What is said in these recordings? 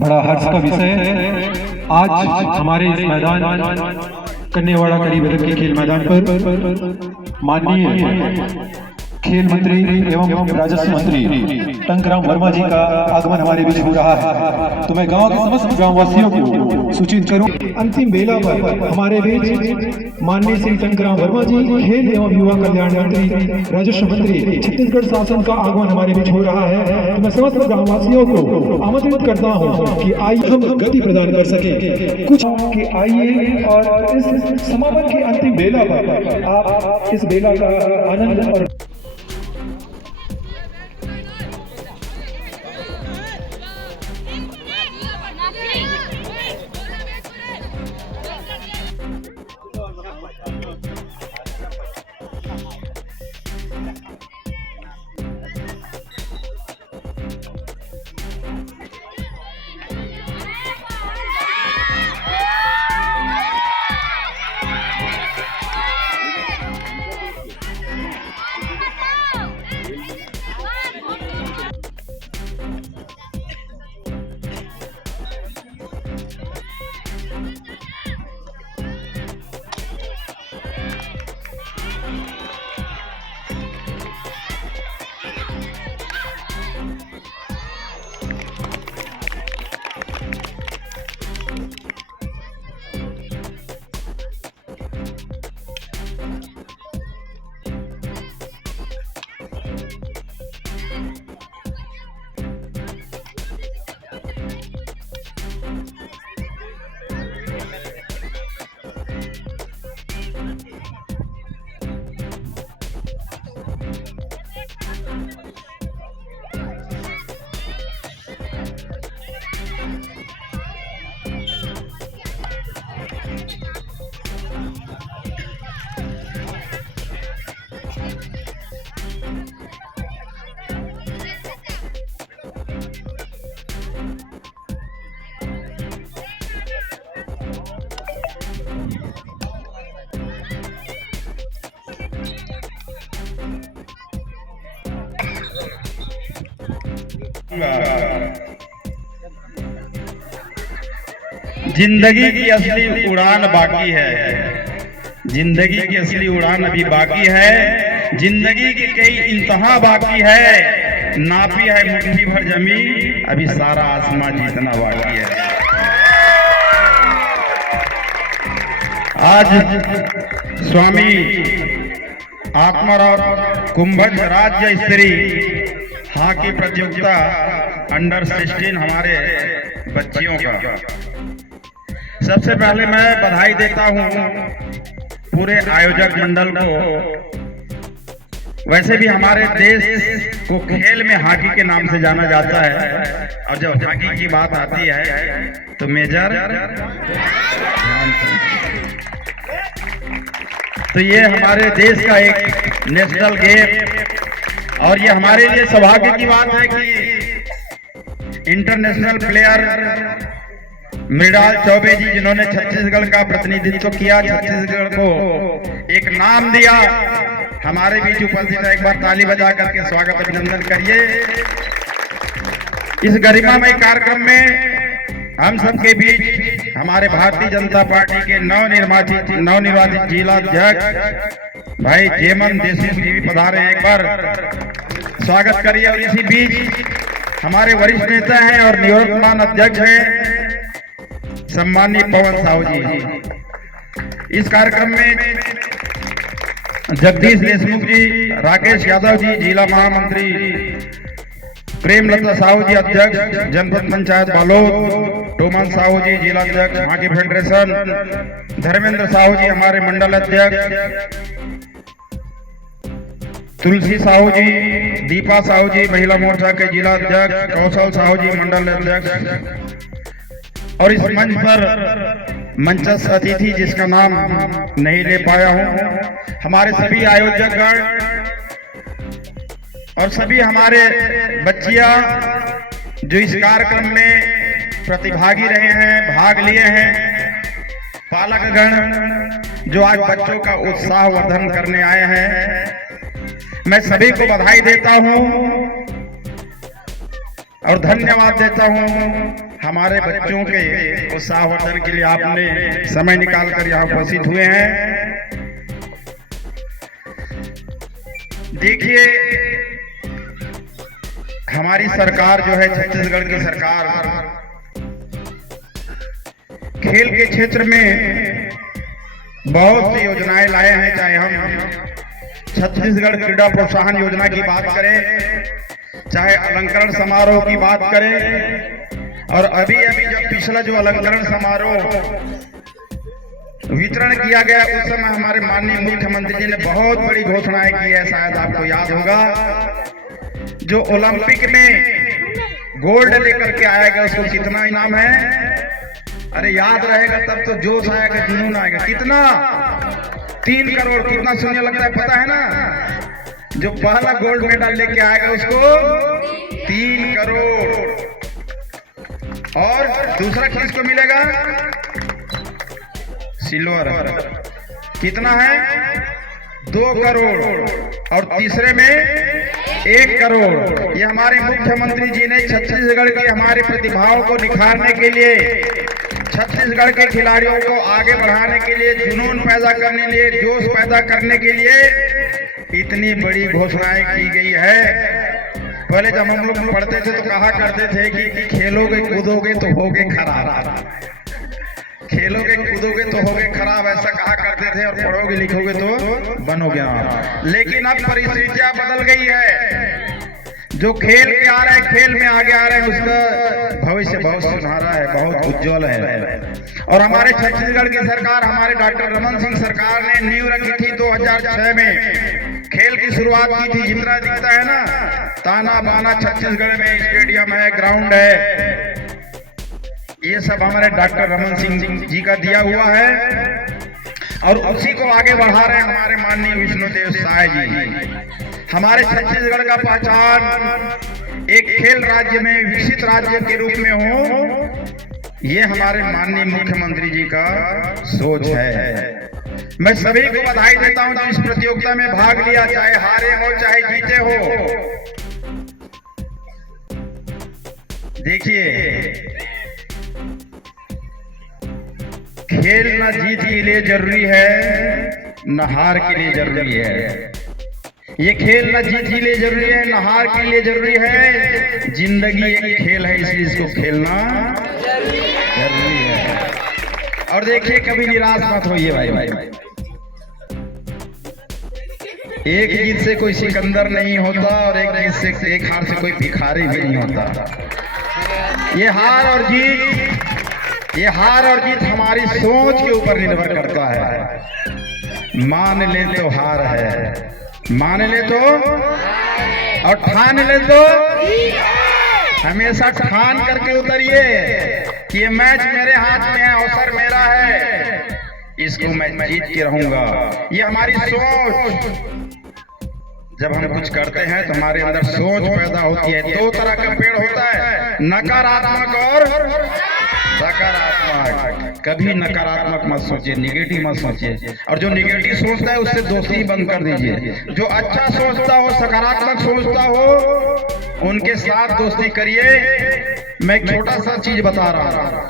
बड़ा हर्ष का विषय है। आज हमारे इस मैदान कन्यावाड़ा करीब के खेल मैदान पर माननीय खेल मंत्री एवं राजस्व मंत्री टंकराम वर्मा जी का आगमन हमारे बीच हो रहा है। तो मैं गांव के समस्त ग्रामवासियों को सूचित करूं, अंतिम बेला पर हमारे बीच माननीय श्री टंकराम वर्मा जी खेल एवं युवा कल्याण मंत्री राजस्व मंत्री छत्तीसगढ़ शासन का आगमन हमारे बीच हो रहा है। तो मैं समस्त ग्रामवासियों को आमंत्रित करता हूं कि आइए हम गति प्रदान कर सके कुछ कि आइए और इस समापन के अंतिम बेला पर आप इस बेला का आनंद और जिंदगी की असली उड़ान बाकी है, जिंदगी की असली उड़ान अभी बाकी है। जिंदगी की कई इंतहा बाकी है, नापी है मुट्ठी भर जमी, अभी सारा आसमां जीतना बाकी है। आज स्वामी आत्माराव कुंभज राज्य स्तरीय हॉकी प्रतियोगिता अंडर 16 हमारे बच्चियों का। सबसे पहले मैं बधाई देता हूं पूरे आयोजक मंडल को। वैसे भी हमारे देश को खेल में हॉकी के नाम से जाना जाता है, और जब हॉकी की बात आती है तो मेजर तो ये हमारे देश का एक नेशनल गेम, और ये हमारे लिए सौभाग्य की बात है कि इंटरनेशनल प्लेयर मृणाल चौबे जी, जिन्होंने छत्तीसगढ़ का प्रतिनिधित्व किया, छत्तीसगढ़ को एक नाम दिया, हमारे बीच उपस्थित है। एक बार ताली बजा करके स्वागत अभिनंदन करिए। इस गरिमामय कार्यक्रम में हम सबके बीच हमारे भारतीय जनता पार्टी के नवनिर्वाचित जिला अध्यक्ष भाई जेमन देशमुख जी भी पधारे, एक बार स्वागत करिए। और इसी बीच हमारे वरिष्ठ नेता हैं और निवर्तमान अध्यक्ष हैं सम्मानीय पवन साहू जी। इस कार्यक्रम में जगदीश देशमुख जी, राकेश यादव जी जिला महामंत्री, प्रेमलता साहू जी अध्यक्ष जनपद पंचायत बालोद, टोमन साहू जी जिला अध्यक्ष हॉकी फेडरेशन, धर्मेंद्र साहू जी हमारे मंडल अध्यक्ष, तुलसी साहू जी, दीपा साहू जी महिला मोर्चा के जिला अध्यक्ष, कौशल साहू जी मंडल अध्यक्ष, और इस मंच पर मंचस्थ अतिथि जिसका नाम नहीं ले पाया हूं, हमारे सभी आयोजकगण और सभी हमारे बच्चियां जो इस कार्यक्रम में प्रतिभागी रहे हैं, भाग लिए हैं, पालकगण जो आज बच्चों का उत्साह वर्धन करने आए हैं, मैं सभी को बधाई देता हूं और धन्यवाद देता हूं। हमारे बच्चों के उत्साहवर्धन के लिए आपने समय निकाल कर यहाँ उपस्थित हुए हैं। देखिए, हमारी सरकार जो है, छत्तीसगढ़ की सरकार, खेल के क्षेत्र में बहुत सी योजनाएं लाए हैं। चाहे हम छत्तीसगढ़ क्रीड़ा प्रोत्साहन योजना की बात करें, चाहे अलंकरण समारोह की बात करें, और अभी जब पिछला जो अलंकरण समारोह वितरण किया गया उस समय हमारे माननीय मुख्यमंत्री जी ने बहुत बड़ी घोषणाएं की है। शायद आपको याद होगा, जो ओलंपिक में गोल्ड लेकर के आएगा उसको कितना इनाम है। अरे याद रहेगा, तब तो जोश आएगा, जुनून आएगा। कितना? 3 करोड़। कितना सुनने लगता है पता है ना? जो पहला गोल्ड मेडल लेके आएगा उसको 3 करोड़, और दूसरा किसको मिलेगा? सिल्वर। कितना है? 2 करोड़, और तीसरे में 1 करोड़। ये हमारे मुख्यमंत्री जी ने छत्तीसगढ़ की हमारे प्रतिभाओं को निखारने के लिए, छत्तीसगढ़ के खिलाड़ियों को आगे बढ़ाने के लिए, जुनून पैदा करने के लिए, जोश पैदा करने के लिए इतनी बड़ी घोषणाएं की गई है। पहले जब हम लोग पढ़ते थे तो कहा करते थे कि खेलोगे कूदोगे तो होगे खराब, खेलोगे कूदोगे तो होगे खराब, ऐसा कहा करते थे, और पढ़ोगे लिखोगे तो बनोगे आप। लेकिन अब परिस्थितियां बदल गई है। जो खेल के आ रहे हैं, खेल में आगे आ रहे हैं, उसका भविष्य बहुत सुनहरा है, बहुत उज्जवल है। और हमारे छत्तीसगढ़ की सरकार, हमारे डॉक्टर रमन सिंह सरकार ने नींव रखी थी 2006 में, खेल की शुरुआत की थी। जितना दिखता है ना ताना बाना छत्तीसगढ़ में, स्टेडियम है, ग्राउंड है, ये सब हमारे डॉक्टर रमन सिंह जी का दिया हुआ है, और उसी को आगे बढ़ा रहे हैं हमारे माननीय विष्णुदेव साय जी। हमारे छत्तीसगढ़ का पहचान एक खेल राज्य में, विकसित राज्य के रूप में हो, ये हमारे माननीय मुख्यमंत्री जी का सोच है। मैं सभी को बधाई देता हूं जो इस प्रतियोगिता में भाग लिया, चाहे हारे हो चाहे जीते हो। देखिए, खेल न जीत के लिए जरूरी है, न हार के लिए जरूरी है। ये खेल न जीत के लिए जरूरी है, न हार के लिए जरूरी है। जिंदगी एक खेल है, इसलिए इसको खेलना जरूरी है। और देखिए, कभी निराश मत होइए भाई। एक जीत से कोई सिकंदर नहीं होता, और एक हार से कोई भिखारी भी नहीं होता। ये हार और जीत हमारी सोच के ऊपर निर्भर करता है। मान ले तो हार है, मान ले तो, और ठान ले तो। हमेशा ठान करके उतरिए कि ये मैच मेरे हाथ में है, अवसर मेरा है, इसको मैं जीत के रहूंगा। ये हमारी सोच। जब हम कुछ करते हैं तो हमारे अंदर सोच पैदा होती है। 2 तरह का पेड़ होता है, नकारात्मक और सकारात्मक। कभी नकारात्मक मत सोचिए, निगेटिव मत सोचिए, और जो निगेटिव सोचता है उससे दोस्ती बंद कर दीजिए। जो अच्छा सोचता हो, सकारात्मक सोचता हो, उनके साथ दोस्ती करिए। मैं एक छोटा सा चीज बता रहा हूं।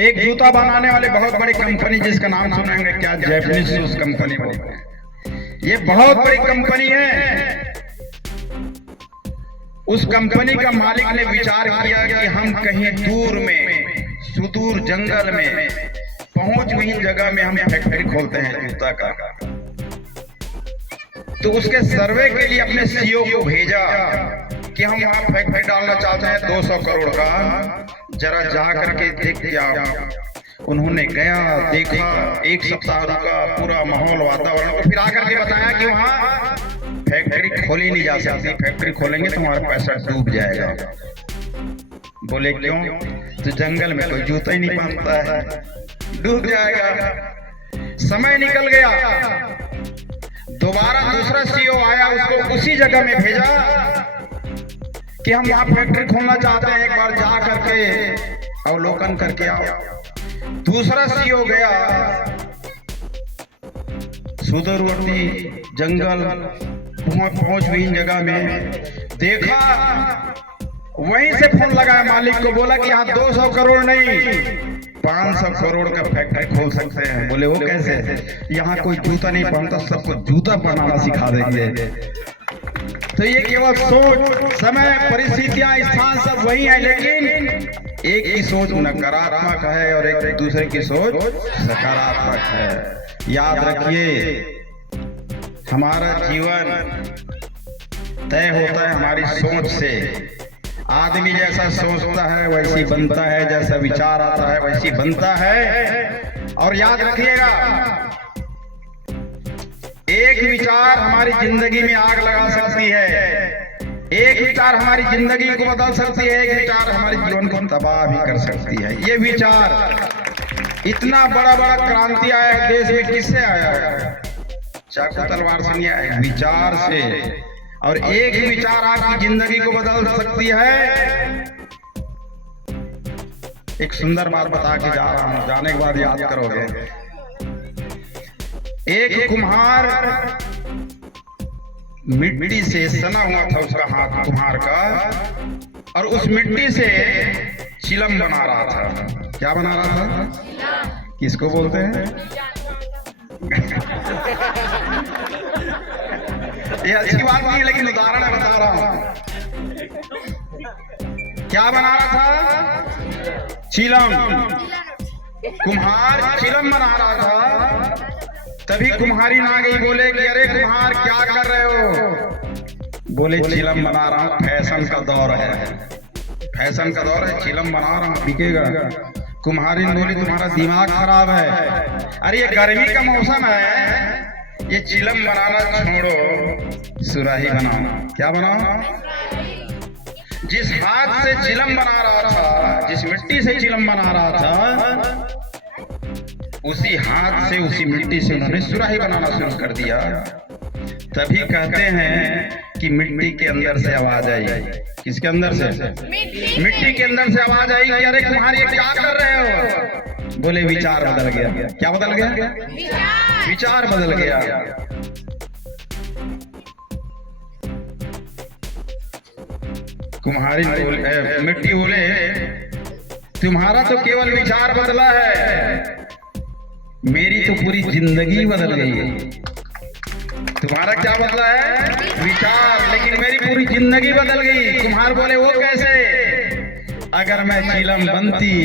एक जूता बनाने वाले बहुत बड़ी कंपनी, जिसका नाम सुनेंगे क्या, जैपनीज शूज कंपनी बोलते हैं। ये बहुत बड़ी कंपनी है। उस कंपनी का मालिक ने विचार किया कि हम कहीं दूर में, सुदूर जंगल में, पहुंचविहीन जगह में हम फैक्ट्री खोलते हैं जूता का। तो उसके सर्वे के लिए अपने सीईओ को भेजा कि हम वहां फैक्ट्री डालना चाहते हैं 200 करोड़ का, जरा जा करके देख के आओ। उन्होंने गया, देखा, 1 सप्ताह रुका, पूरा माहौल, वातावरण, और फिर आकर के बताया कि वहां फैक्ट्री खोली नहीं जा सकती, फैक्ट्री खोलेंगे तो हमारा पैसा डूब जाएगा। बोले क्यों? तो जंगल में कोई जूता ही नहीं पहनता है, डूब जाएगा। समय निकल गया, दोबारा दूसरा सीईओ आया, उसको उसी जगह में भेजा कि हम वहां फैक्ट्री खोलना चाहते हैं, एक बार जा करके अवलोकन करके आओ। दूसरा सीईओ गया, सुदूरवर्ती जंगल, पहुंचविहीन जगह में, देखा वहीं से फोन लगाया मालिक को, बोला कि आप 200 करोड़ नहीं 500 करोड़ का फैक्ट्री खोल सकते हैं। बोले वो कैसे? यहाँ कोई जूता नहीं पहनता, सबको जूता पहनाना सिखा देंगे। तो ये केवल सोच, समय, परिस्थितियां, स्थान सब वही है, लेकिन एक की सोच नकारात्मक है और एक दूसरे की सोच सकारात्मक है। याद रखिए, हमारा जीवन तय होता है हमारी सोच से। आदमी जैसा सोचता है वैसी बनता है, जैसा विचार आता है वैसी बनता है। और याद रखिएगा, एक विचार हमारी जिंदगी में आग लगा सकती है, एक विचार हमारी जिंदगी को बदल सकती है, एक विचार हमारे जीवन को तबाह भी कर सकती है। ये विचार, इतना बड़ा बड़ा क्रांति आया है देश में, किससे आया है? चाकू तलवार से नहीं आया, विचार से। और एक ही विचार आपकी जिंदगी को बदल सकती है। एक सुंदर बात बता के जा रहा हूं, जाने के बाद याद करोगे। एक कुम्हार मिट्टी से सना हुआ था उसका हाथ, कुम्हार का, और उस मिट्टी से चिलम बना रहा था। क्या बना रहा था? किसको बोलते हैं? ये अच्छी बात नहीं, लेकिन उदाहरण बता रहा हूं। क्या बना रहा था? चिलम। कुम्हार चिलम बना रहा था। तभी कुम्हारी ना गई, बोले कि अरे कुम्हार क्या कर रहे हो? बोले चिलम बना रहा हूं, फैशन का दौर है, फैशन का दौर है, चिलम बना रहा हूं, बिकेगा। कुम्हारी ने बोली तुम्हारा दिमाग खराब है, अरे ये गर्मी का मौसम है, ये चिलम बनाना छोड़ो, सुराही बनाओ। क्या बनाओ? जिस हाथ से चिलम बना रहा था, जिस मिट्टी से चिलम बना रहा था, उसी हाथ से, उसी मिट्टी से उन्होंने सुराही बनाना शुरू कर दिया। तभी कहते हैं कि मिट्टी के अंदर से आवाज आई। किसके अंदर से? मिट्टी के अंदर से आवाज आई कि अरे कुम्हार ये क्या कर रहे हो? बोले विचार बदल गया। क्या बदल गया? विचार बदल गया। कुम्हारी मिट्टी बोले तुम्हारा तो केवल विचार बदला है, मेरी तो पूरी जिंदगी बदल गई है। तुम्हारा क्या बदला है? विचार, लेकिन मेरी पूरी जिंदगी बदल गई। कुम्हार बोले वो कैसे? अगर मैं चिलम बनती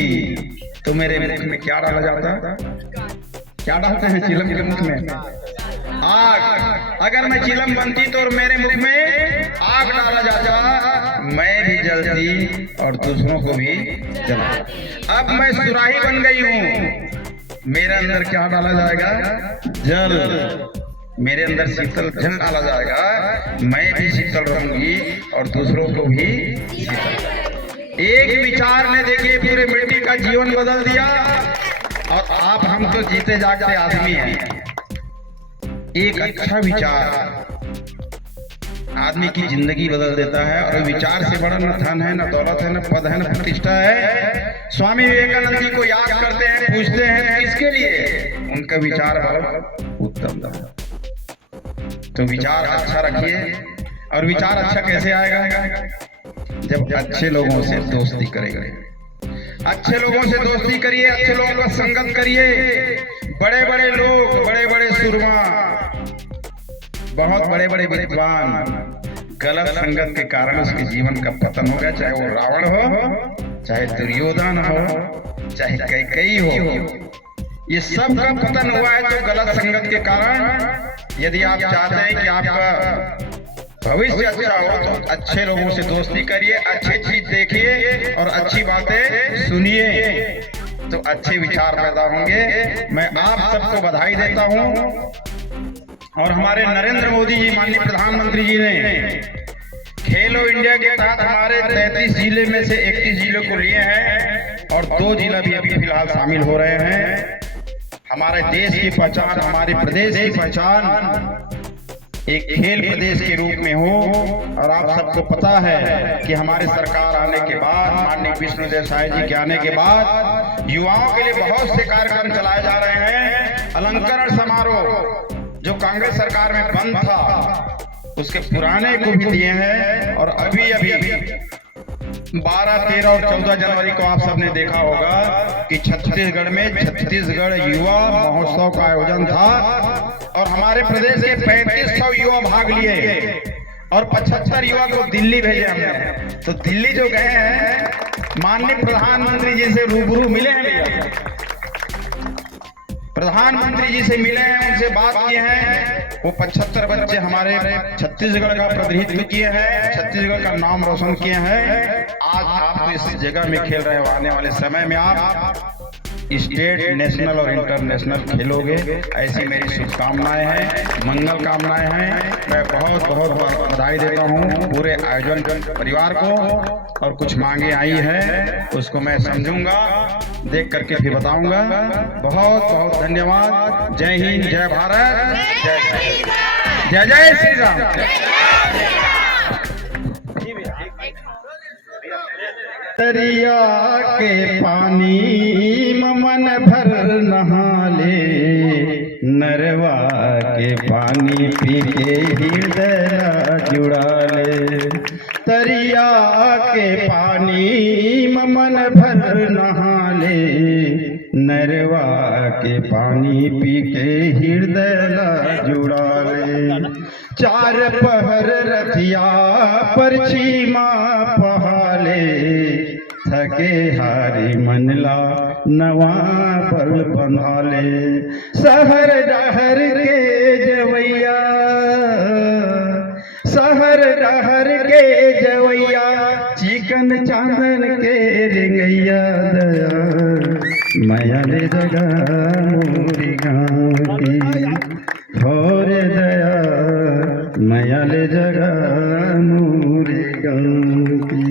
तो मेरे मुख में क्या डाला जाता? क्या डालते हैं चिलम के मुख में? आग। अगर मैं चिलम बनती तो मेरे मुख में आग डाला जाता, मैं भी जलती और दूसरों को भी जला। अब मैं सुराही बन गई हूँ, मेरे अंदर क्या डाला जाएगा? जल। मेरे अंदर शीतल जल डाला जाएगा, मैं भी शीतल रहूंगी और दूसरों को भी शीतल। एक विचार ने देखिए पूरे मिट्टी का जीवन बदल दिया। और आप हम तो जीते जागते आदमी हैं। एक अच्छा विचार आदमी की जिंदगी बदल देता है। और विचार से बड़ा न धन है, न दौलत है, न पद है, न प्रतिष्ठा है। स्वामी विवेकानंद जी को याद करते हैं, पूछते हैं किसके लिए? उनका विचार बहुत उत्तम था। तो विचार अच्छा रखिए। और विचार अच्छा कैसे आएगा? जब अच्छे लोगों से दोस्ती करेंगे। अच्छे लोगों से दोस्ती करिए, अच्छे लोगों का संगत करिए। बड़े बड़े लोग, बड़े बड़े सुरमा, बहुत बड़े बड़े विद्वान, गलत संगत के कारण उसके जीवन का पतन हो गया। चाहे वो रावण हो, चाहे दुर्योधन हो, चाहे कैकेयी हो, ये सब का पतन हुआ है तो गलत संगत के कारण। यदि आप चाहते हैं कि आपका भविष्य अच्छा हो तो अच्छे लोगों से दोस्ती करिए, अच्छी चीज देखिए और अच्छी बातें सुनिए, तो अच्छे विचार पैदा होंगे। मैं आप सबको बधाई देता हूं। और हमारे नरेंद्र मोदी जी, माननीय प्रधानमंत्री जी ने खेलो इंडिया के तहत हमारे 33 जिले में से 31 जिलों को लिए हैं और 2 जिला भी अभी फिलहाल शामिल हो रहे हैं। हमारे देश की पहचान, हमारे प्रदेश की पहचान एक खेल प्रदेश के रूप में हो। और आप सबको पता है कि हमारी सरकार आने के बाद, माननीय विष्णुदेव साय जी के आने के बाद युवाओं के लिए बहुत से कार्यक्रम चलाए जा रहे हैं। अलंकरण समारोह जो कांग्रेस सरकार में बंद था, उसके पुराने को भी दिए हैं। और अभी 12, 13 और 14 जनवरी को आप सबने देखा होगा कि छत्तीसगढ़ में छत्तीसगढ़ युवा महोत्सव का आयोजन था और हमारे प्रदेश के 3500 युवा भाग लिए और 75 युवा को दिल्ली भेजे हमने। तो दिल्ली जो गए हैं, माननीय प्रधानमंत्री जी से रूबरू मिले हैं भैया, प्रधानमंत्री जी से मिले हैं, उनसे बात किए हैं। वो 75 बच्चे हमारे छत्तीसगढ़ का प्रतिनिधित्व किए हैं, छत्तीसगढ़ का नाम रोशन किए हैं। आज आप इस जगह में खेल रहे हो, आने वाले समय में आप स्टेट, नेशनल और इंटरनेशनल खेलोगे, ऐसी मेरी शुभकामनाएं हैं, मंगल कामनाएं हैं। मैं बहुत बहुत बधाई देता हूं पूरे आयोजन परिवार को। और कुछ मांगे आई है उसको मैं समझूंगा, देख करके फिर बताऊंगा। बहुत बहुत धन्यवाद। जय हिंद, जय भारत, जय जय श्री राम। दरिया के पानी मन भर नहा ले, नरवा के पानी पी के हृदय जुड़ा ले। दरिया के पानी मन भर नहा ले, नरवा के पानी पी के हृदय जुड़ा ले। चार पहर रतिया पर छीमा पहाले, थके हारी मनला नवा बल बंधाले। सहर डहर के जवैया, सहर डहर के जवैया, चिकन चांदन के रिंगैया। दया माया ले जगा मोरी गाँव की, भोर दया माया ले जगा मोरी गाँव की।